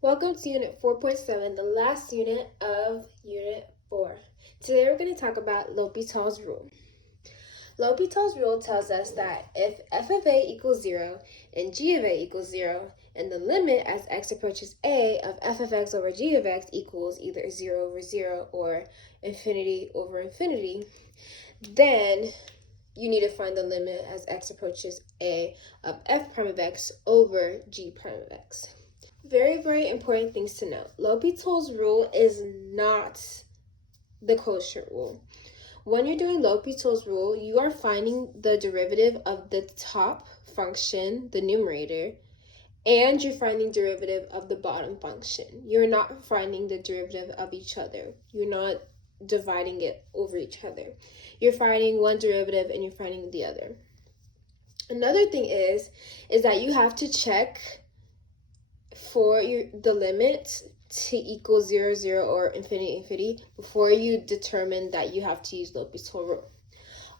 Welcome to Unit 4.7, the last unit of Unit 4. Today we're going to talk about L'Hopital's rule. L'Hopital's rule tells us that if f of a equals 0 and g of a equals 0, and the limit as x approaches a of f of x over g of x equals either 0 over 0 or infinity over infinity, then you need to find the limit as x approaches a of f prime of x over g prime of x. Very, very important things to note. L'Hopital's rule is not the quotient rule. When you're doing L'Hopital's rule, you are finding the derivative of the top function, the numerator, and you're finding derivative of the bottom function. You're not finding the derivative of each other. You're not dividing it over each other. You're finding one derivative and you're finding the other. Another thing is that you have to check for the limit to equal 0, 0 or infinity, infinity before you determine that you have to use L'Hopital rule.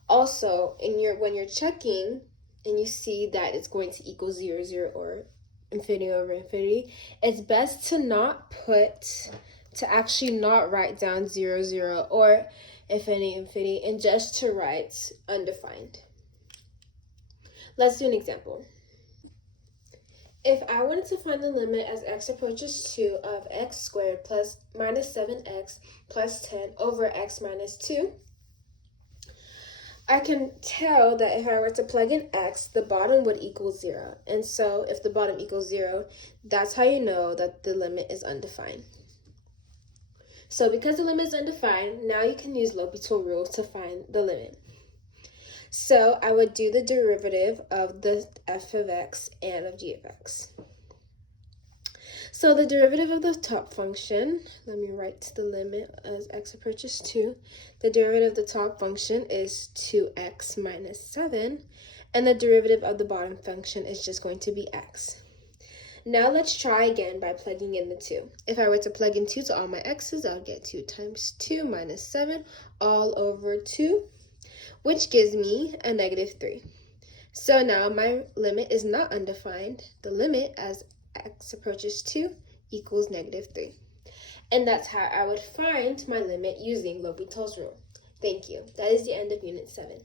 Also, when you're checking and you see that it's going to equal 0, 0 or infinity over infinity, it's best to actually not write down 0, 0 or infinity, infinity, and just to write undefined. Let's do an example. If I wanted to find the limit as x approaches 2 of x squared minus 7x plus 10 over x minus 2, I can tell that if I were to plug in x, the bottom would equal 0. And so if the bottom equals 0, that's how you know that the limit is undefined. So because the limit is undefined, now you can use L'Hopital rule to find the limit. So I would do the derivative of the f of x and of g of x. So the derivative of the top function, let me write the limit as x approaches 2. The derivative of the top function is 2x minus 7, and the derivative of the bottom function is just going to be x. Now let's try again by plugging in the 2. If I were to plug in 2 to all my x's, I'll get 2 times 2 minus 7 all over 2, which gives me a negative 3. So now my limit is not undefined. The limit as x approaches 2 equals negative 3. And that's how I would find my limit using L'Hopital's rule. Thank you. That is the end of Unit 7.